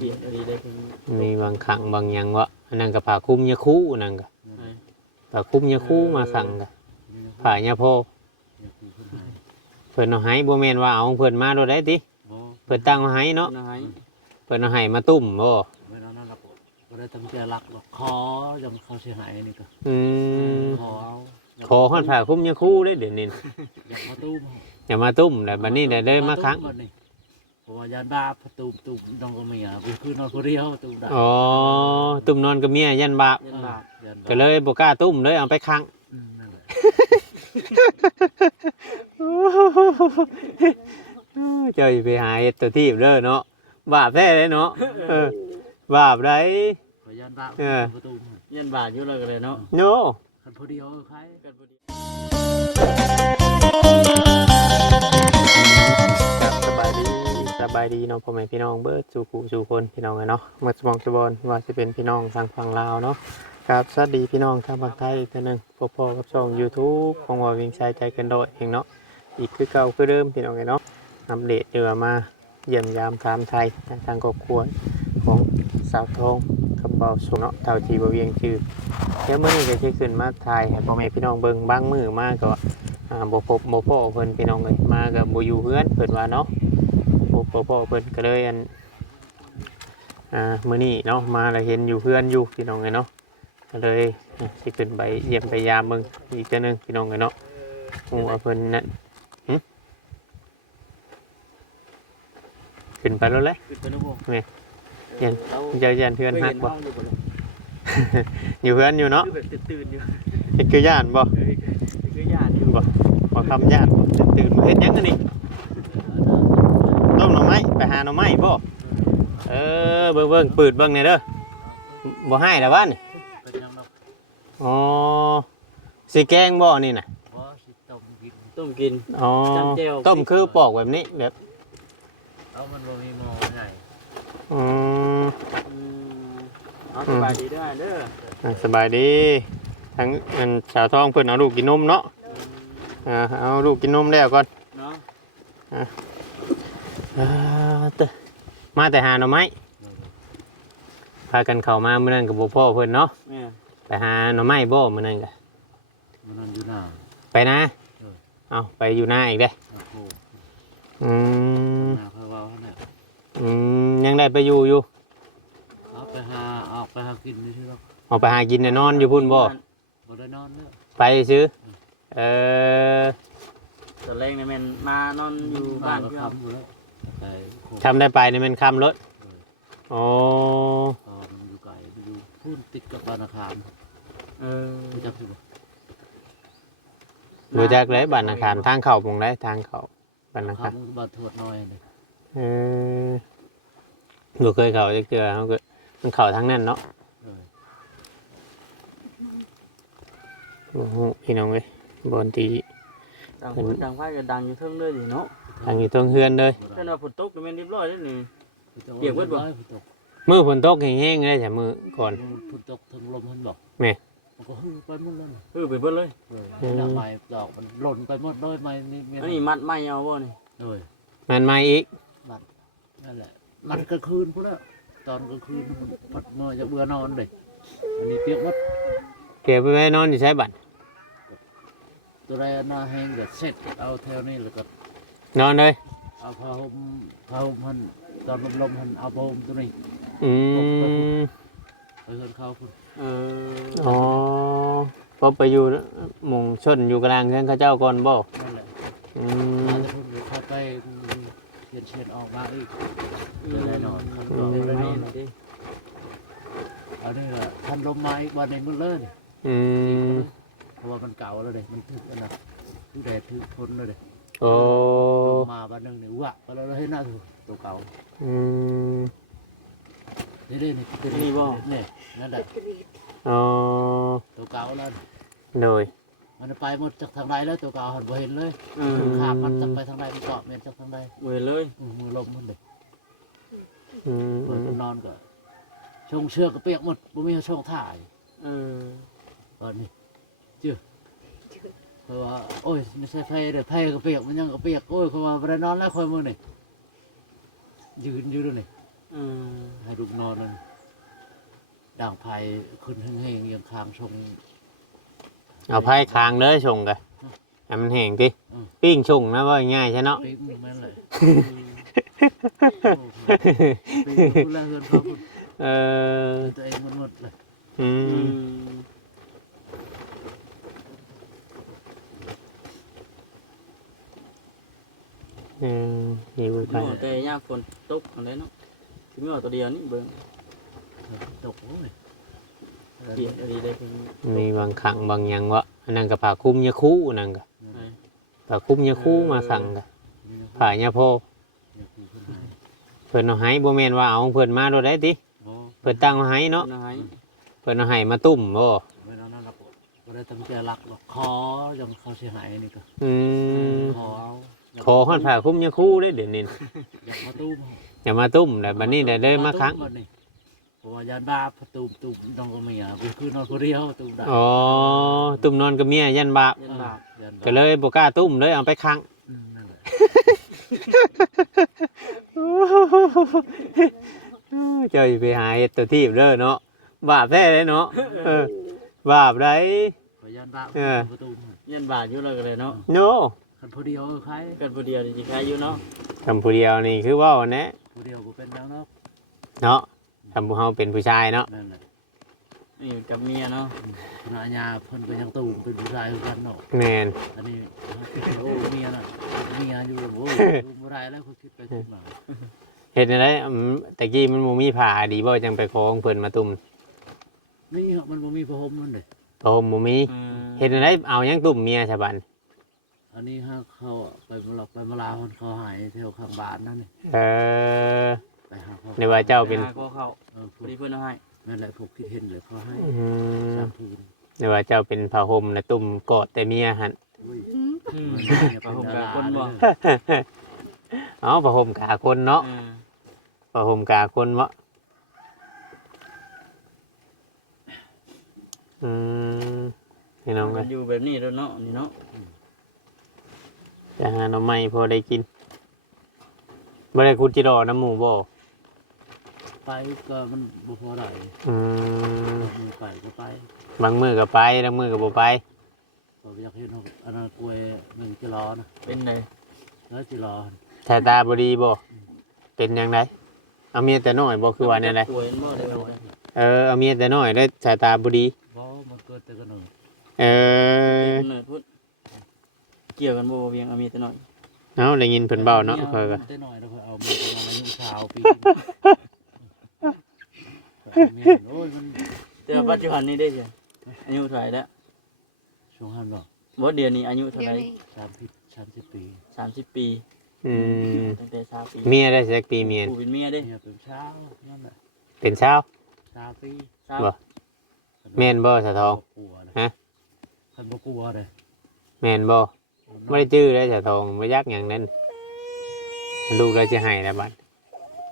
เรียนอะไรได้เพิ่นมีบางครั้งบางอย่างวะอันนั้นก็ผ้าคลุมยาคู่นั่นก็ให้ผ้าคลุมยาคู่มาสั่งก็ผ้ายาโพเพิ่นเอาให้บ่แม่นว่าเอาเพิ่นมาโดดได้ติเพิ่นตั้งมาให้เนาะเพิ่นเอาให้มาตุ้มบ่ไม่เอานั่นหรอกบ่ได้ตั้งใจรักหรอกขอยังเขาเสียหายนี่ก็อืมขอเอขอฮอดผ้าคลุมยาคู่เด้เดี๋ยวนี้อย่ามาตุ้มอย่ามาตุ้มแล้วบัดนี้ได้เลยมาครั้ง เพราะว่ายานบ้าประตูตุ้มน้องก็มีอะกูคือนอนคนเดียวตุ้มได้อ๋อตุ้มนอนกับเมียยันบาปยันบาปยันบ้าก็เลยบ่กล้าตุ้มเลยเอาไปค้างอืมนั่นแหละเจ้าอย่าไปหาเฮ็ดตัวทีบเด้อเนาะบาปแท้เลยเนาะเออบาปได้ ขอยานบ้าเออ ประตูยันบาปอยู่เลยก็เลยเนาะโน คันพอดียวใครกันพอดี บายดีเนาะพ่อแม่พี่น้องเบิร์ดสู่กูสู่คนพี่น้องเนาะเมื่อสมองสบอนว่าจะเป็นพี่น้องทางฝั่งลาวเนาะครับสวัสดีพี่น้องทางฝั่งไทยอีกท่านึงพบพอกับช่อง YouTube ของว่าวิ่งชายใจกันโดดเองเนาะอีกคือเก่าคือเดิมพี่น้องเนาะอัปเดตเดือมาเยี่ยมยามคามไทยทางครอบครัวของสาวทองกับเบาสุเนาะเท่าที่บ่เวียงชื่อเดี๋ยวมื้อนี้ก็สิขึ้นมาถ่ายพ่อแม่พี่น้องเบิ่งบางมือมาก็อ่าบ่พบบ่พ่อเพิ่นพี่น้องเอ้ยมาก็บ่อยู่เฮือนเพิ่นว่าเนาะ บ่บ่พ่อเพิ่นก็เลยอันอ่ามื้อนี้เนาะมาแล้วเห็นอยู่เฮือนอยู่พี่น้องเอ้ยเนาะก็เลยอะสิขึ้นไปเยี่ยมไปยามเบิ่งอีกเทื่อนึงพี่น้องเอ้ยเนาะฮู้ว่าเพิ่นนั่นหึขึ้นไปแล้วแหละคือเป็นระบบยันเราเจะยันเฮือนเคยฮัเห็กนบ่ห้องอยู่บ่เลยอยู่เฮือนอยู่เนาะคือแบบตื่นๆอยู่เฮ็ดคือย่านบ่เคยคือย่านอยู่บ่บ่คำย่านบ่ตื่นมาเฮ็ดหยังกันนี่ต้มหน่อไม้ ไปหาหน่อไม้บ่เออเบิ่งเบิ่งปืดเบิ่งเนี่ยเด้อบ่ให้แล้วบ้านนี่เป็นยังดอกอ๋อสิแกงบ่นี่น่ะบ่สิต้มกินต้มกิน อ๋อจำแจ่ว ต้มคือปอกแบบนี้แบบเอามันบ่มีหม้อใหญ่อืม อืมเอาสบายดีเด้อเด้ออะสบายดี ทั้งอันสาวทองเพิ่นเอาลูกกินนมเนาะอ่าเอาลูกกินนมแล้วก่อนเนาะอ่า เตอะมาแต่หาหน่อไม้พากันเข้ามามื้อนั้นกับบ่พ่อเพิ่นเนาะแม่ไปหาหน่อไม้บ่มื้อนั้นก็มันนั่นอยู่หน้าไปนะ เออเอาไปอยู่หน้าอีกเด้อโอ้โหอืมหน้าเขาเว้าหั่นน่ะอืมยังได้ไปอยู่อยู่เอาไปหาออกไปหากินนี่คือเราออกไปหากินแน่นอนอยู่พุ่นบ่บ่ได้นอนเด้อไปซื้อเออตอนแรกเนี่ยแม่นมานอนอยู่บ้านก็พี่น้องคำอยู่แล้ว ไปโคกทำได้ไปในมันคำรถอ๋อตอนมันอยู่ไกลมันอยู่พุ่นติดกับบ้านอาคารเออรู้จักสิบ่รู้จักเลยบ้านอาคารทางเข้าหมองได้ทางเข้าบ้านอาคคารำบ้านทวดน้อยนี่เออบ่เคยเข้าจักเทื่อเฮาก็มันเข้าทางนั้นเนาะเออโอ้โหพี่น้องเอ้ยบอนตี ต่างคนต่างไฟก็ดังอยู่เทิงเลยดิเนาะทางอยู่ตรงเฮือนเลยเพิ่นว่าฝนตกก็แม่นเรียบร้อยแล้วนี่ เปีเปียกเบิดบ่ ฝนตกมื้อฝนตกแห้งๆเลยจ้ะมื้อก่อน ฝนตกถึงลมมันบอกแม่ มันก็ฮือไปหมดแล้วน่ะเออไปเบิดเลย เลยอืมดอกไม้ดอกมันหล่นไปหมดเลยไม้นี่เมียอันนี้มัดไม้เอาบ่นี่เลยมันมาอีกนั่นแหละ มันกลางคืนพุ่นแล้วตอนกลางคืนมันพัดเมื่อจะเบื่อนอนเลยอันนี้เปียกหมดเก็บไปไว้นอนอยู่ใช้บัตร ตัวไรหน้าแห้งก็เสร็จเอาแถวนี้แล้วก็นอนเลยเอาผ้าห่มผ้าห่มหันตอนลมๆหันเอาผ้าห่มตัวนี้อืมไปเฮือนเขาพุ่นเอออ๋อพอไปอยู่หมุงชนอยู่กลางเฮือนเขาเจ้าก่อนบ่นั่นแหละอืมามจะพุ่นอยู่เข้าไปเชียนเชียนออกมาอีกจะได้นอนอืมได้นอนดิอันนี้ก็ทันลมมาอีกวันหนึงมันเลยอืมเพ ราะว่ามันเก่าแล้วเลยมันถึกอันนั้นถึกแดดถึกทนเลยเด้โอ้ลมมาวันหนึงเนี่ยวะก็เราให้หน้าถูกตัวเก่าอืมนี่เลยนี่คือนี่นั่นแหละอ๋อตัวเก่าแล้วหน่อยมันไปหมดจากทางใดแล้วตัวเก่าหันบ่เห็นเลยเออขาบมันจากไปทางใดมันเกาะเม็นจากทางใดเว้ยเลยอืมมือลมมันเด็กอืมเปิดมันนอนก็ชงเชือกก็เปียกหมดบ่มีช่องถ่ายเออตอนนี้เจือเพราะว่าโอ้ยไม่ใช่ไฟเด้อไฟก็เปียกมันยังก็เปียกโอ้ยเขาว่าบ่ได้นอนแล้วคอยมือนี่ยืนอยู่ด้วยนี่เออให้ลูกนอนนั่นด่างไผ่ขึ้นแห้งๆอย่างคางชง เอาไผ่คางเลยชงกันให้มันแห้งติอืม ปิ้งชงนะว่าง่ายใช่เนาะ ปิ๊กแม่นเลยปิ๊กพูดแล้วเฮือนเขาพูดเออตัวเองมันหมดเลย อือืมม ออหิวไปเนาะแต่ยามฝนตกอันใดเนาะสิมีเอาตัวเดียวนี่เบิ่งตกโอ้ยเปียกอะไรได้เพิ่นมีบางครั้งบางอย่างวะอันนั้นก็ผ่าคลุ้มยาคู่นั่นก็ไปผ่าคลุ้มยาคู่มาสั่งก็ผ่ายาโพเพิ่นเอาให้บ่แม่นว่าเอาของเพิ่นมาโดดได้ติเพิ่นตั้งเอาให้เนาะเนาะให้เพิ่นเอาให้มาตุ่มบ่ไม่เอานั่นหรอกไม่ได้ตั้งใจรักหรอกขอยังเขาเสียหายนี่ก็อืมขอเอา ขอฮอดผ่าคลุ้มยาคู่เด้เดี๋ยวนี้อยากมาตุ้มอย่ามาตุ่มแล้วบัดนี้ได้เลยมาครั้งตุ้นี่เพราะว่ายานบ้าประตูตูมน้องก็มีอะกูคือนอนคนเดียวตูมได้อ๋อตุ่มนอนกับเมียยันบาปยันบาปยานบ้าก็เลยบ่กล้าตุ่มเลยเอาไปครั้ง อืมนั่นแหละเจ้าสิไปหาเฮ็ดตัวทีบเด้อเนาะบาปแท้เลยเนาะเออบาปได้เพราะยานบ้าเออ ประตูยันบาปอยู่แล้วก็เลยเนาะ โน คันผู้เดียวเออใครกันผู้เดียวนี่สิใครอยู่เนาะทำผู้เดียวนี่คือเว่าแนะผู้เดียวกูเป็นแล้วเนาะเนาะทำผู้เฮาเป็นผู้ชายเนาะนั่นแหละนี่กับเมียเนาะคณะญาเพิ่นก็ยังตูมเป็นผู้ชายคือกันเนาะแมน อันนี้โอ้เมียน่ะเมียอยู่โอ้ดูบ่ได้แล้วเขาคิดไปคิดมาเฮ็ดจังไดอืมตะกี้มันบ่มีผ้าดีบ่จังไปขอของเพิ่นมาตุ่มนี่เหรอมันบ่มีพระพรหมมันเด้โอ้บ่มีอืมเฮ็ดจังไดเอาหยังตุ่มเมียซะบัด อันนี้ฮะเขาไปมาหลอกไปมาลาคนเขาหายแถวข้างบ้านนั่นนี่เออไปหาเขาในว่าเจ้าเป็นหขอเข้าเออพพวอกดีเพิ่นเอาให้นั่นแหละพวกคิดเห็นเลยเขาให้อืมสามพื้นในว่าเจ้าเป็นผ้าห่มและตุ่มกอดแต่เมียหั่นอุ้ยอืมมันพระห่มกาคนบ่เอ้าผ้าห่มกาคนเนาะเออผ้าห่มกาคนบ่อืมพี่น้องมัเอ้นยอยู่แบบนี้แล้วเนาะนี่เนาะ จะหาหน่อไม้พอได้กินบ่ได้คุดจิรอน้ำหมูบ่ไปก็มันบ่พอได้อืมมือไปก็ไปบางมือก็ไปบางมือก็บ่ไปก็อยากเห็นเขาอันนั้นกล้วยหนึ่งกิโลนะเป็นไงแล้วกิโลสายตาบ่ดีบ่เป็นจังไดเอาเมียแต่น้อยบ่คือว่าแนวใดป่วยบ่ได้น้บ่อยเออเอาเมียแต่น้อยแล้วสายตาบ่ดีเพราะมันเกิดแต่กันหนึ่งเออเนิดพุทธ เกี่ยวกันบ่บ่เวียงเอามีแต่น้อยเอาได้ยินเพิ่นเบ้าเนาะเพิ่นก็แต่น้อยแล้วก็เอามาประมาณอายุเช้าปีโอ้ยมันแต่ว่าปัจจุบันนี้ได้จ้ะอายุเท่าไหร่แล้วช่วงหันบอกบ่เดือนนี้อายุเท่าเดี๋ไหยวร่นี้สามสิบสามสิบปี30 ปีอืมตั้งแต่20ปีเมียได้สักปีเมียผู้เป็นเมียเด้เนี่ยเป็นเช้านั่นแหละเป็นเช้าวเช้าปีทราบบ่แม่นบ่สะทอง กลัวเลยฮะ คันบ่กลัวเลยแม่นบ่ บ่ได้จื้อได้สะทองบ่ยักหยังนั้นลูกเราจะให้แล้วบัด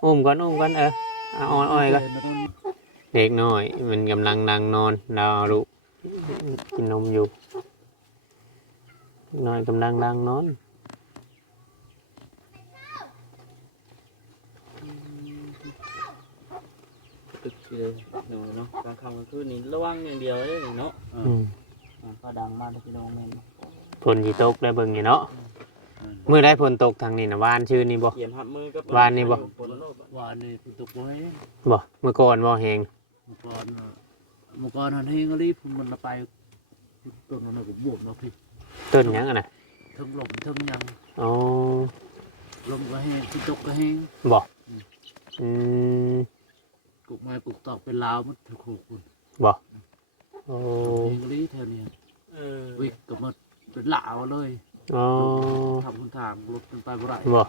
อุ้มก่อนอุ้มก่อนเออเอาอ้อยๆก่อนเดินมาต้นเด็กน้อย มันกำลังนั่งนอนเราเอาลูกกินนมอยู่เด็กน้อยกำลังนั่งนอนตึกสิเลยเนาะเนาะกลางค่ำกลางคืนนี่ระวังอย่างเดียวเด้เนาะเออือมอ่าก็ดังมากเลยพี่น้องแม่น ฝนสิตกแล้วเบิ่งนี่เนาะเมื่อได้ฝนตกทางนี้นะวานชื่อนี่บ่ เขียนหับมือกับวานนี่บ่ ฝนโลกวานนี่คุณตกไว้บ่เมื่อก่อนบ่แหงเมื่อก่อนน่ะเมื่อก่อนหันเฮงก็รีบมันมาไปต้นนั้นนะผมบวกเนาะพี่ต้นหยังอะนะทั้งลมทั้งหยังอ๋อลมก็แห้งคุณตกก็แห้งบ่อืมปลูกไม้ปลูกตอกเป็นลาวมันถูกถูกคุณบ่โอ้เฮงก็รีแถวนี้เออวิกก็มัน เป็นลาวเลยอ๋อทำคุณทางรถเป็นไปบ่ได้บ่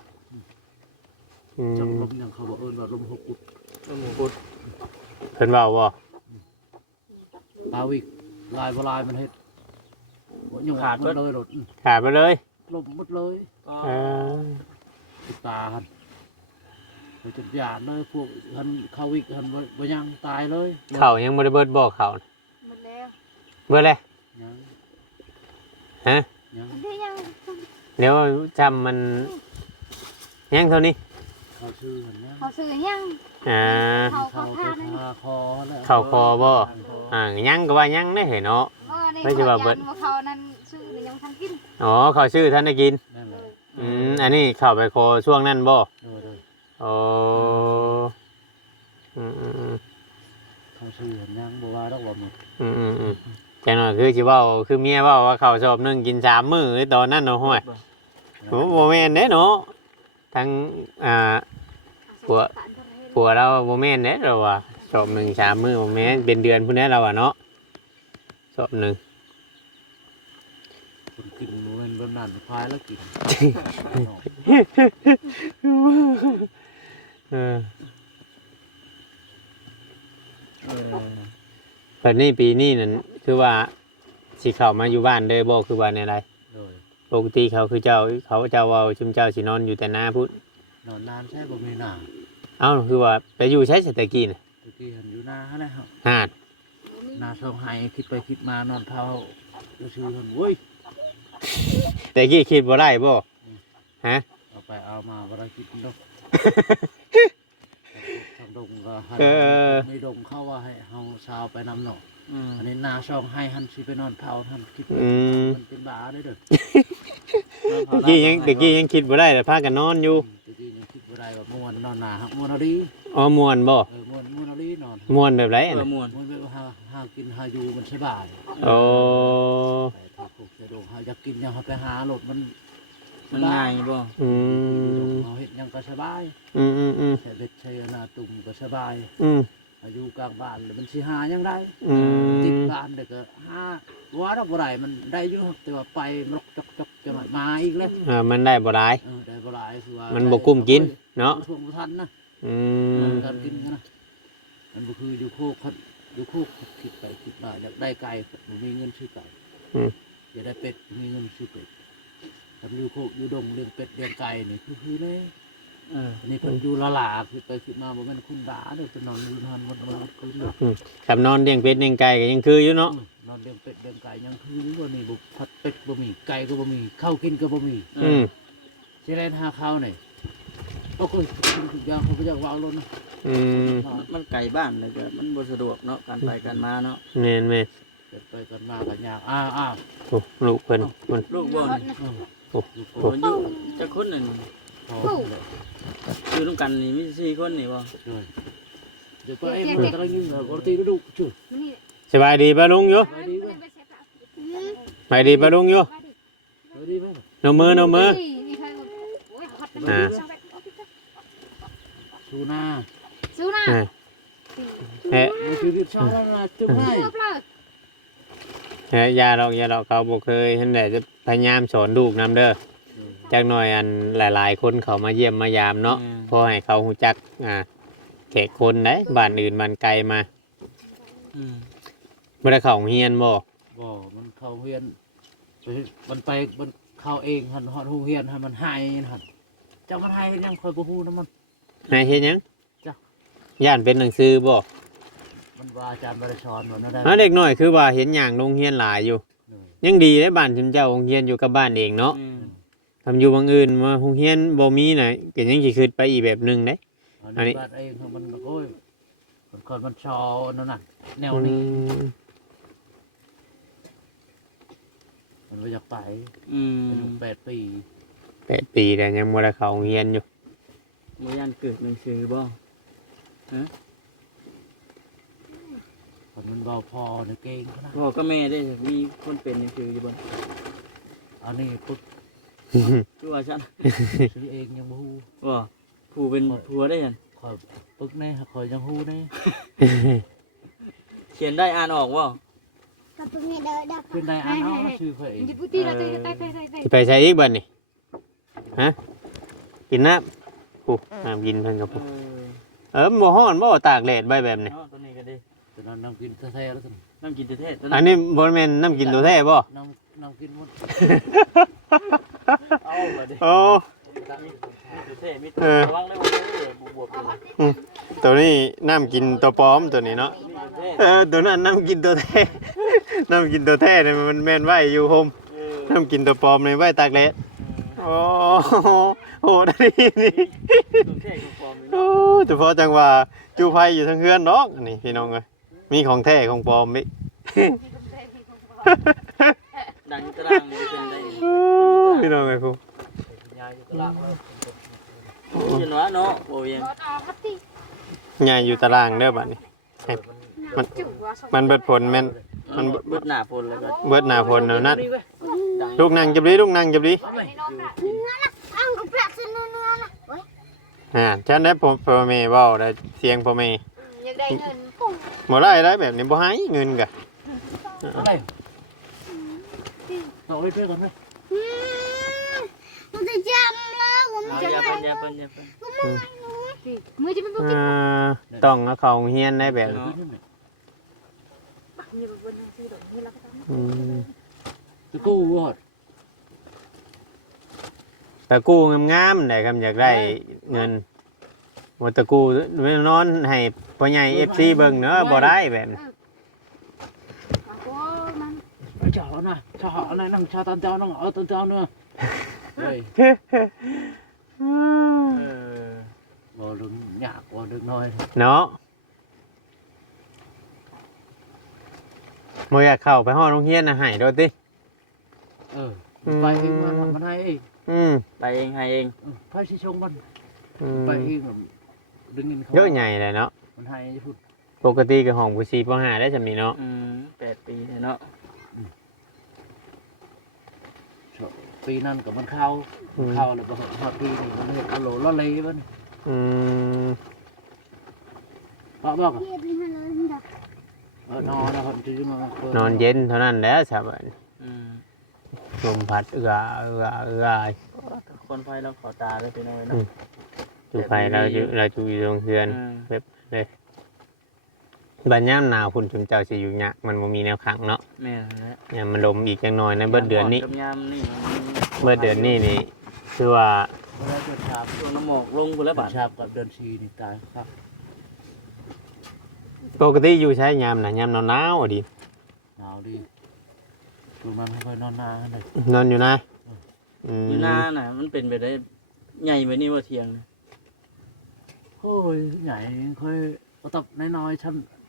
อืจังมลมอย่างเขาบอกเอิญว่าลมหกอุดต้องหมูพุดเพิ่นเว้าบ่ปลาวิกลายบ่ลายมันเฮ็ดบ่ยังขาดมันเลยรถอืมขาดไปเลยลมหมดเลยก็เออติดตาหันไปจัดยานเลยพวกหันเข้าวิกหันบ่บ่ยังตายเลย เขายังบ่ได้เบิดบ่เขาน่ะหมดแล้วเบิดเลยยัง ฮะยังเดี๋ยวยังเดี๋ยวจำมันยังเท่านี้เขาชื่อหันยังเขาซื้อยังอ่าเขาเข้าเขาไปท่านั่นคาคอแล้วเข้าคอบ่อ่ายังก็ว่ายังได้เห็นเนาะเออนี่ไม่ใช่ว่าเบิดยันเขานั่นชื่อนี่ยังทันกินอ๋อเขาชื่อท่านได้กินนั่นแหละอืมอันนี้เข้าไปคอช่วงนั้นบ่โดยโดยอ๋ออืมอืมอืมเขาชื่อเห็นยังบ่ว่าดอกว่ามึงอืมอืมอืม จังหน่อยคือสิเว้าคือเมียเว้าว่าเขาชอบนึ่งกินสามมื้อตอนนั้นเนาะห้วยโอ้บ่แม่นเด้เนาะทั้งอ่าผัวผัวเราบ่แม่นเด้เราว่าชอบหนึ่งสามมื้อบ่แม่นเป็นเดือนพุ่นแน่เราอะเนาะชอบหนึ่งคนกินหมูเป็นบนนั่นพายแล้วกินเออเออแต่นี่ปีนี้นั่น คือว่าสิเข้ามาอยู่บ้านเลยบ่คือว่าในไรโดยปกติเขาคือเจ้าเขาเจ้าเว้าชุมเจ้าสินอนอยู่แต่หน้าพุทธนอนนานใช่บ่มีหน้าเอ้าคือว่าไปอยู่ใช้สตะกี้น่ะตะกี้เห็นอยู่หน้าฮะนะครับหาดหน้าช่องไห้คิดไปคิดมานอนเผาดูชื่อเพิ่นเว้ยแต่กี้คิดบ่ได้บ่ฮะ เอาไปเอามาบ่ได้คิดดอกทำดงก็ให้เออ ไม่ดงเข้าว่าให้เฮาชาวไปนำหนอก อืมอันนี้หน้าช่องให้หันสิไปนอนเผาท่านคิดอืม มันเป็นบ้าได้เด้อตะกี้ยังตะกี้ยังคิดบ่ได้แต่พากันนอนอยู่ตะกี้ยังคิดบ่ได้ว่าม่วนนอนหน้าฮักม่วนเอาดีอ๋อม่วนบ่เออม่วนม่วนเอาดีนอนม่วนแบบไรเออะอน่ะม่วนม่วนแบบว่าหาหากินหาอยู่มันสบายโอ้ไปทางคุกจะดงหาอยากกินหยังเฮาไปหาโลดมันมันง่ายบ่อืมเฮาเฮ็ดหยังก็สบายอืมอืมอืมใช้เบ็ดใช้อนาตุ่มก็สบาย อืม อายุกลางบ้านแล้วมันสิหายังได้อืติดมบ้านเด็กก็หาว่าดอกบ่ได้มันได้อยู่ครับแต่ว่าไปมันจกจกจะมามาอีกแล้วอ่ามันได้บ่หลายเออได้บ่หลายคือว่ามัมันบ่กุ้มกินเนาะช่วงบ่ทันนะอืมการกินนะมันบ่คืออยู่โคกครับอยู่โคกคิดไปคิดมาอยากได้ไก่บ่มีเงินซื้อไก่อยากได้เป็ดบ่มีเงินซื้อเป็ดทำอยู่โคกอยู่ดงเลี้ยงเป็ดเลี้ยงไก่นี่คือคือเลย เอออันนี้เพิ่นอยู่ละหลาคิดไปคิดมาบ่แม่นคุณดาเด้อเพิ่นนอนอยู่นอนหมดมื้อหมดคืนเลยกับนอนเลี้ยงเป็ดเลี้ยงไก่ก็ยังคืออยู่เนาะนอนเลี้ยงเป็ดเลี้ยงไก่ยังคือบ่มีบุกผัดเป็ดบ่มีไก่ก็บ่มีข้าวกินก็บ่มีอืมสิแล่นหาข้าวนี่ก็คือกินทุกอย่างเขาก็อยากว่าเอาลงนะอืมมันไกลบ้านเลยก็มันบ่สะดวกเนาะการไปการมาเนาะแม่นแม่นเกิดไปกันมากันยากอ้าวอ้าวโอ้ลูกเพิ่นเพิ่นลูกบ่นี่อืมโอ้อยู่โอ้โอ้อยู่จักคนนั่นพ อเลยอยู่ร่วมกันนี่มีสี่คนนี่บ่ด้วยเดี๋ยวไปเอ็มกำลังยิงเลยปกติฤดูจุดมันนี่สบายดีป่ะลุงอยู่ไปดีไหมไปเช็ดผ้าสบายดีป่ะลุงอยู่ไปดีไหมนมมือนมมือนี่ใครก็โอ้ยฮอตอ่าชูหน้าสู้นะอ่าเฮ้ยมันคือรีบชอบแล้วนะจุ๊บให้เลือกเลยเฮ้ยอยาดอกอยาดอกเขาบ่เคยเห็นแต่จะพยายามสอนลูกนํเด้อ จักหน่อยอันหลาย ๆ คนเขามาเยี่ยมมายามเนาะพอให้เขาฮู้จักอ่าแขกคนได้บ้านอื่นบ้านไกลมาอืมบ่ได้เข้าโรงเรียนบ่บ่มันเข้าเฮียนไปมันไปมันเข้าเองหันหอดหูเฮียนให้มันหายหันเจ้ามันหายเฮ็ดยังคอยบ่ฮู้นะมัน ให้เฮ็ดหยังจ้ะ ย่านเป็นหนังสือบ่มันว่าอาจารย์บ่ได้สอนว่านั่นได้ฮะเด็กน้อยคือว่าเห็นหยังโรงเรียนหลายอยู่ ยังดีได้บ้านชิมเจ้าโรงเรียนอยู่กับบ้านเองเนาะอืม ทำอยู่บางอื่นมาโรงเรียนบ่มีน่ะก็ยังสิขึ้นไปอีกแบบหนึงเด้ อันอันนี้นี้ บ้านเองมันโอ้ยมันคนมันชอนั่นน่ะแนวอืนี้มมันบ่อยากไปอืมเป็นแปดปีแปดปีแต่ยังบ่ได้เข้าโรงเรียนอยู่ บ่ยันเกิดหนังสือบ่คนมันเบาพอเนี่ยเก่งขนาด พ่อก็แม่ได้มีคนเป็นหนังสืออยู่บ่อันนี้ปุ๊บ คือว่าฉันซื้อเองยังบ่ฮู้บ่ผู้เป็นผัวได้ยันคอยปึ๊กแน่คอยยังฮู้แน่เขียนได้อ่านออกบ่กับตรงนี้เด้อดักขึ้นได้อ่านเอาชื่อเขาเองจิบุตีเราจะไปไปไปไปสิไปใช้อีกบัดนี่ฮะกินน้ำผู้น้ำกินเพิ่นกับเอผู้อเออบ่ฮ้อนบ่ตากแดดไว้แบบนี้เนาะตัวนี้ก็ดีแต่นั้นน้ำกินแท้ๆแล้วกันน้ำกินเทศๆตัวอันนี้นี้บ่แม่นน้ำกินตัวแท้บ่น้ำ น้ำกินหมด เอาบ่ดิโอ้มีเทศมีเออระวังเลยว่าเออบวบๆเลยตัวนี้น้ำกินตัวปลอมตัวนี้เนาะ มีเทศเออตัวนั้นน้ำกินตัวแท้ น้ำกินตัวแท้เนี่ยมันแม่นไว้อยู่โฮมเออน้ำกินตัวปลอมในไว้ตากแดดโอ้โหโหได้ดีนี่ตัวเทศของปลอมนี่โอ้เฉพาะจังว่าจูไผอยู่ทั้งเฮือนเนาะนี่พี่น้องเอ้ยมีของแท้ของปลอมมิดังตารางนี่เป็นได้พี่น้องเอ้ยครูยายอยู่ตลาดเลยยินว่าเนาะโอ้ยงรถออกครับที่ใหญ่อยู่ตารางเด้อบัดนี้มันจุ่ว่าสองมันเบิดผลแม่นมันเบิดหน้าฝนแล้วก็เบิดหน้าฝนแล้วนั่นดังลูกนั่งจับดีลูกนั่งจับดีอันนี้นอนค่ะเนื้อนะอ้าวกับแปะซื้อเนื้อเนื้อนะโอ้ยอ่าฉันได้ผมพ่อแม่เว้าได้เสียงพ่อแม่อยากได้เงินปุ้งบ่ได้ได้แบบนี้บ่ให้เงินกะ อะไรเอาไปเพื่อนก่อนไหมมันจะจำแล้วว่ามันเอาจะอย่าไม่เพิ่นอย่าเพิ่นอย่าเพิ่นมือจะไม่ปุ้งอ่าต้องเอาเข้าโรงเรียนได้แบบนี้เนาะมีบนซื้อดอกนี่แล้วก็ทอืมตะกู้วอดแต่กู้งามๆได้คำอยากได้เงินบ่ตะกู้ไว้นอนให้พ่อใหญ่ FC เบิ่งเนาะบ่ได้แบบนี้ำโอ้มัน เจ้านะเจ้าอะไรนั่งชาตันเจ้านั่งเอาตันเจ้าเนอะเฮ้ยเออบ่ดึงหยากบ่ดึงน้อยเนาะบ่อยากเข้าไปห้องโรงเรียนน่ะให้โดดติเออไปเองมันมันให้เองอืมไปเองให้เองไพ่ชิชงมันอืมไปเองดึงเงินเขาเยอะใหญ่เลยเนาะมันให้พูดปกติกับห้องผู้ซีบ่หาได้จำนี้เนาะอืมแปดปีเนาะ ปีนั้นกับมันเข้าอืม เข้าแล้วก็หอดปีนี่มันเห็นเอาโหลละเลยมันอืมบอกบอกเย็บนี่ฮะเลยมันดักเออนอนแล้วคนจื้อมานอนเย็นเท่านั้นแหล้วสบายอืมลมพัดเอื้อเอื้อเอื้อคนไฟเราขอตาเลยไปหน่อยอืเนาะมอยู่ไฟเราอยู่เราอยู่โรงเรือน อืม บัดยามหนาวพุ่นจุมเจ้าสิอยู่ยากมันบ่มีแนวขังเนาะแม่นแหละเนี่ยมันลมอีกจังน้อยในะเบิดเดือนนี้ กับยามนี่เบิดเดือนนี้นี่คือว่าเวลาเดือนชาบช่วงน้ำหมอกลงพุ่นแล้วเดืบาอดนชาบกับเดือนชีนี่ตายครับปกติอยู่ใช้ยามน่ะยามหนาวๆอะดิหนาวดีดูมันไม่ค่อยนอนนานเลยนอนอยู่นะอืมอยู่หน้าน่ะ มันเป็นไปได้ใหญ่ไปนี่ว่าเทียงนะโอ้ยใหญ่ค่อยเอาตับน้อยๆช้ำ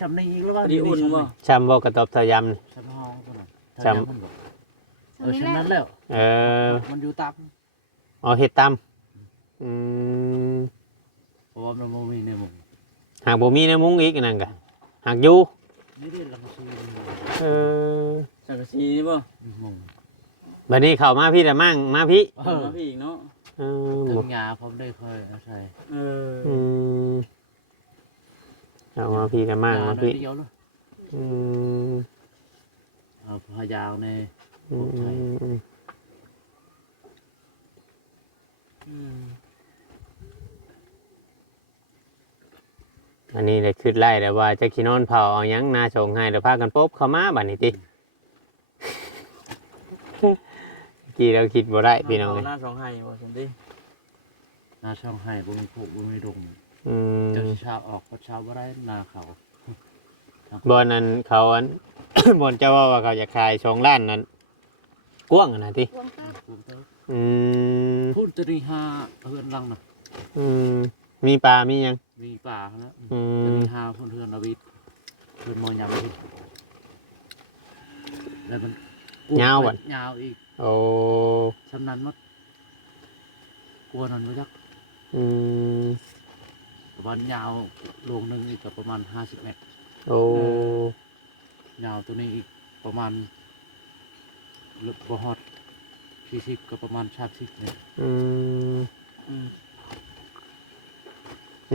ช้ำนี่แล้วว่าพอดีอุ่นบ่ช้ำบ่กระตอบตะยำนี่ช้ำห้องก็หน่อยช้ำช้ำมันบอกเออนี่ช้ำแหละนั้นแล้ว เออมันอยู่ตับเอาเฮ็ดตำอืมเพราะว่ามันบ่มีในหมุงหากบ่มีในมุ้งอีกนั่นก็หากอยู่นี่ดิลังซีเออสังกะสีนี่บ่หมุงบัดนี้เข้ามาพี่ละมั่งมาพี่เอเอาอมาพี่อีกเนาะเออถึบ่งยาผมได้ค่อยเอาใส่เอออืม เข้ามาพี่ละมั่งมาพี่เดียวเลยอืมเอาพายาวในอืมอืมอืมอืมอันนี้เลยคิดไล่แต่ว่าจะขี้นอนเผาเอาหยังนาชงให้แล้วพากันปุ๊บเข้ามาบัดนี้ติกี่เราคิดบ่ได้พี่น้องเาเลยหน้าสองให้บ่ซั่นตินาช่องให้บุญผูกบุญดง อืมเจ้าชาออกก็ชาวบ่ได้นาเขาบอนนั้นเขาอัน บอนเจ้าว่าว่าเขาจะขายสองล้านนั้นกว้างอะนะติวงเตอร์พูดเถอะอืมพูดจะนีหาเฮือนลังนะอืมมีปลามีหยัง มีป่าแล้วอืจะมมีหาเพื่อนเฮือนอวิทเพื่อนมอยำอีกแล้วมันยาวอีกโอ้ชำนาญมัดกลัวนั่นไม่ยักอืม ประมาณยาวลงหนึ่งอีกก็ประมาณห้าสิบเมตร โอ้ยาวตัวนี้อีกประมาณลึกบ่ฮอดสี่สิบก็ประมาณสามสิบเมตรอืมอืม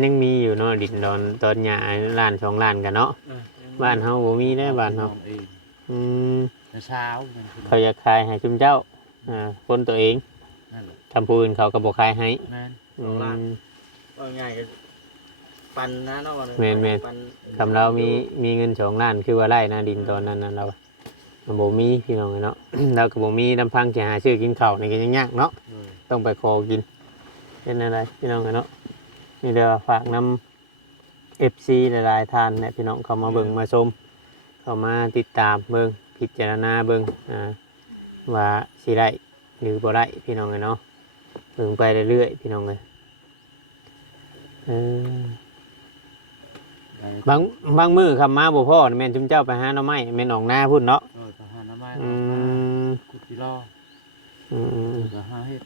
ยังมีอยู่เนาะดินดอนตอนหญ้าล้านสองล้านกันเนาะเออบ้านเฮาบ่มีได้บ้านเฮาเองอืมแต่เช้านั่นคือเขาอยากขายให้ชุมเจ้าอ่าคนตัวเองนั่นแหละทำผู้อื่นเขาก็บ่ขายให้แม่นอืมว่าง่ายก็ ปันนะเนาะว่าแม่นแม่น ปันคำเรามีมีเงินสองล้านคือว่าไร่นะดินตอนนั้นนะเราเราบ่มีพี่น้องเนาะ เราก็บ่มีลำพังจะหาชื่อกินข้าวนี่ก็ยังยากเนาะเออต้องไปขอกิน เป็นอะไรพี่น้องเนาะนี่เดี๋ยวฝากนำ FC หลายๆท่านเนี่ยพี่น้องเข้ามาเบิ่งมาชมเข้ามาติดตามเบิ่งพิจารณาเบิ่งอ่าว่าสิได้หรือบ่ได้พี่น้องเนาะเบิ่งไปเรื่อยๆพี่น้องเลยเออได้ บางบางมื้อคำมาบ่พ่อนี่แม่นจุมเจ้าไปหาหน่อไม้แม่นออกหน้าพุ่นเนาะเออก็หาน้ำไม้อืมกุดกิโลอืมอืมอืมก็หาเฮ็ด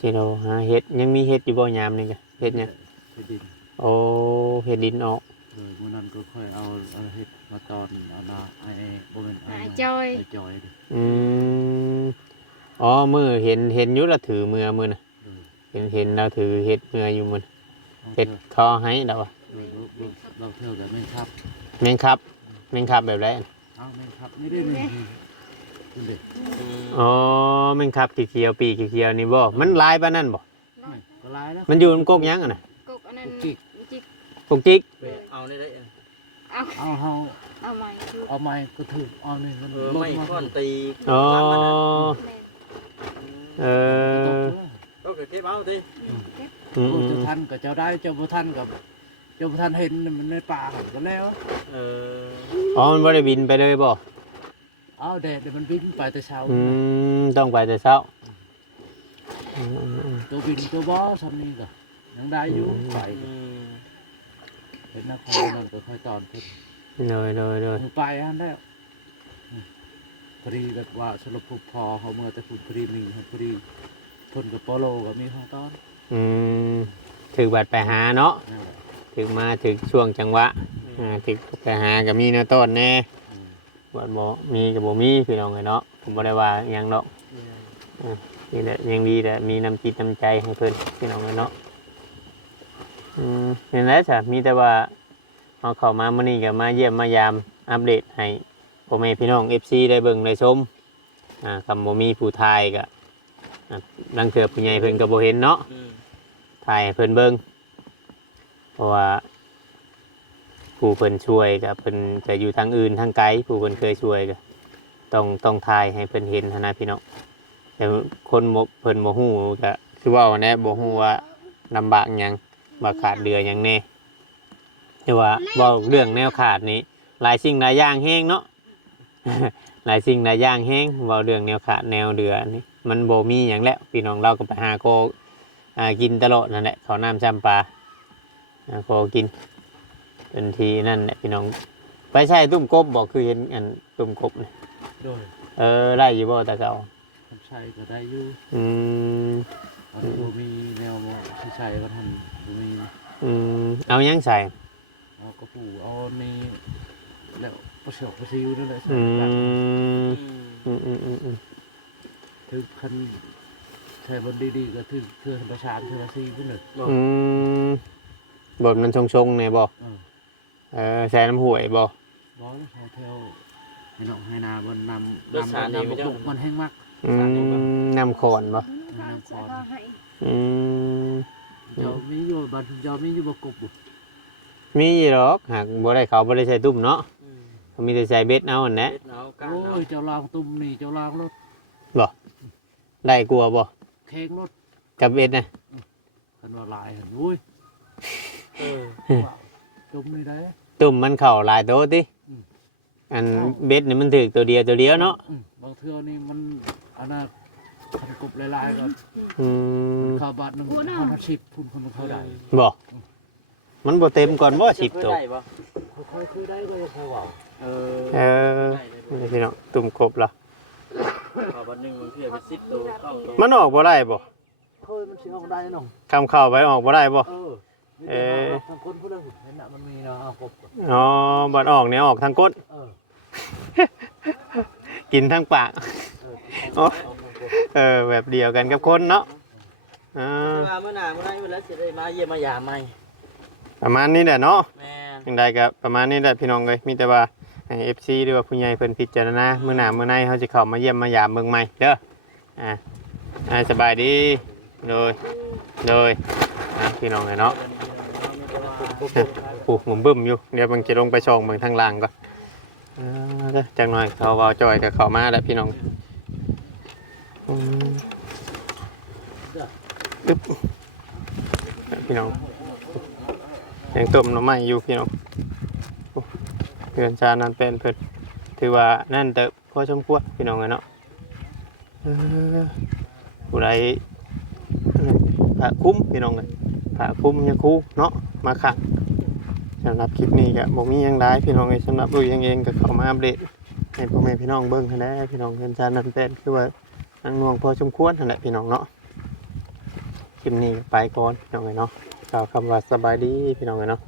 จิโรหาเฮ็ดยังมีเฮ็ดอยู่บ่ยามนี่กะเฮ็ดหยังเฮ็ดดินโอ้เฮ็ดดินออกเลยมื้อนั้นก็ค่อยเอาเอาเฮ็ดมาตอนเอานาไอ้บ่แม่นไอ้หายจอยไอ้จอยดิอืมอ๋อมือเห็นเห็นอยู่ละถือมือมือน่ะเลยเห็นเห็นเราถือเฮ็ดมืออยู่มือน่ะ เอาเฮ็เฮ็ดดคอให้เราอะเลยเราเราเราเที่ยวกับแม่งครับแม่งครับแม่งครับแบบไรอะเอาแม่งครับนี่ได้นี่คุณเด็กอ๋อแม่งครับเขียวๆปีเขียวๆนี่บ่มันลายปานนั้นบ่ไม่ก็ลายแล้วมันอยู่ในกกหยังอะน่ะกกอันนั้นจิกจิกกกจิกไปเอาได้ได้เอาเอาเฮาเอาใหม่คือเอาไม้ก็ถูกเอานี่มันเออลดไม่มาค่อนตีอ๋อรับมันน่ะแม่เอตกอตัว ก็เก็บเอาดิเก็บอืมโอ้อืเจ้ามท่านกับเจ้าได้เจ้าบ่ท่านกับเจ้าบ่ท่านเห็นมันในป่าก็แล้ว เอออ๋อมันบ่ได้บินไปเลยบ่เอาแดดเดี๋ยวมันบินไปแต่เช้าอืมต้องไปแต่เช้าอืมอืมอืมตัวบินตัวบ่ซำนี้ก็ยังได้อยู่อืมไปอืมเห็นนครนั่นก็ค่อยตอนเพิ่นเลยเลยเลยมือไปอันแล้วอืมพอดีก็ว่าสรุปพอเขาเมื่อแต่คุณพอดีมีพอดีเพิ่นกับโปโลก็มีห้องตอนอืมถือบัตรไปหาเนาะนั่นแหละถึงมาถึงช่วงจังหวะอ่าถึงไปหากับมีเนาะต้นแน่อืมบ่บ่มีกับบ่มีพี่น้องไงเนาะผมบ่ได้ว่าหยังดอกนี่แหละยังดีแหละมีน้ำจิตน้ำใจให้เพิ่นพี่น้องไงเนาะอืมนี่แหละจ้ะมีแต่ว่าเอาเข้ามามื้อนี้ก็มาเยี่ยมมายามอัปเดตให้พ่อแม่พี่น้อง FC ได้เบิ่งได้ชมอ่าคำบ่มีผู้ทายก็อ่า ลังเทื่อผู้ใหญ่เพิ่นก็บ่เห็นเนาะอืมถ่ายให้เพิ่นเบิ่งเพราะว่าผู้เพิ่นช่วยกับเพิ่นจะอยู่ทางอื่นทางไกลผู้เพิ่นเคยช่วยก็ต้องต้องถ่ายให้เพิ่นเห็นหั้นนะพี่น้องแต่คนบ่เพิ่นบ่ฮู้ก็คือเว่าแน่บ่ฮู้ว่าลำบากหยังบ่ขาดเดือหยังแน่แต่ว่าเว้าเรื่องแนวขาดนี้หลายสิ่งหลายอย่างแฮงเนาะ หลายสิ่งหลายอย่างแฮงเว้าเรื่องแนวขาดแนวเดือนี่มันบ่มีหยังแล้วพี่น้องเราก็ไปหาโกอ่ากินตลอดนั่นแหละเขาวน้ำจำปลาอ่าพอกินเป็นทีนั่นแหละพี่น้อง ไปใช่ตุ้มกบบอกคือเห็นอันตุ้มกบเนี่ยโดยเออไล่อยู่บ่ตะเกาทำชัยก็ได้อยู่อืมตอนนี้บ่มีแนวบ่ที่ชัยว่าท่านบ่มีอืมเอายังใส่เอากระปูเอานี่แล้วประเสริฐประสิวนั่นแหละใส่อืปากมอืมอืมอืมอืมอืม ถึงคันใช้บนดีๆก็ถึงเทื่อประชานเทื่อละสี่พุ่นน่ะอืมบทมันชงชงๆเนี่ยบ่เออเออใส่น้ำห่วยบ่บ่ใช้แถวให้น้องให้นาบนนำนำนำบกบกมันแห้งมาก อืมน้ำขอนบ่น้ำก่อนให้อืมเจ้ามีอยู่บัดเจ้ามีอยู่บกบบ่มีหรอกหากบ่ได้เขาบ่ได้ใส่ตุ้มเนาะอืมเขามีแต่ใส่เบ็ดเอาอันแหละเฮ็ดเอาก้านโอ้เอายเจ้าลางตุ่มนี่เจ้าลางรถ ได้กลัวบ่แข้งรถกับเบ็ดนะกันว่าหลายหั่นโอ้ยเออว้าวตุ่มนี่ได้ ตุ่มมันเข่าหลายโตติอืม อันเบ็ดนี่มันถือตัวเดียวตัวเดียวเนาะอืมบางเทื่อนี่มันอันน่ะคันกบหลายๆก็อืมเข้าบาทหนึงพันสิบพุ่นคนเข้าได้บอกมันบ่เต็มก่อนบ่สิบเคยตัว ได้บ่ค่อยๆคือได้ก็ยังพอเว้าเออเออได้เลยบ่นี่พี่น้องตุ่มครบละขอ วันหนึงมันเพื่อไปสิบตัวเข้าตัวมันออกบ่ได้บ่เคยมันสิออกได้น้องคำเข้าไปออกบ่ได้บ่ เออมีเอแต่อว่าทางคนผู้ใดเห็นน่ะมันมีเนาะเอากบก่อนอ๋อบัดออกเนี่ยออกทางก้นเออกินทางปาก เออโอ้เออแบบเดียวกันกับคนเนาะอ่าว่าเมื่อหน้าเมื่อไหร่เวลาสิได้มาเยี่ยมมายามใหม่ประมาณนี้แหละเนาะแม่นจังใดก็ประมาณนี้แหละพี่น้องเอ้ยมีแต่ว่า ให้ FC หรือว่าผู้ใหญ่เพิ่นพิจารณามื้อหน้ามื้อในเขาจะเข้ามาเยี่ยมมายามเมืองใหม่เด้ออ่าอ่าสบายดีโดยโดยอะพี่น้องเนาะผูกหมุนบึ้มอยู่เดี๋ยวมันจะลงไปช่องเมืองทางล่างก่อนอ่าเด้อจังหน่อยเขาเวาจอยกับเขามาแล้วพี่น้องอืมอึ๊บพี่น้องยังต้มหน่อไม้อยู่พี่น้อง พื่อนชานันเป็นเพิ่นถือว่านั่นเติบพอสมควรพี่น้องเลยเนาะผู้ใดผ้าคุ้มพี่น้องเลยผ้าคุ้มยาคูเนาะมาขังสำหรับคลิปนี้ก็บ่มียังร้ายพี่น้องเลยสำหรับลุยเองเองก็เข้ามาอัปเดตให้พ่อแม่พี่น้องเบิ่งให้ได้พี่น้องเงินจานั้นเป็นคือว่านังนวงพอสมควรนั่นแหละพี่น้องเนาะคลิปนี้ไปก่อนพี่น้องเลยเนาะกล่าวคำว่าสบายดีพี่น้องเลยเนาะ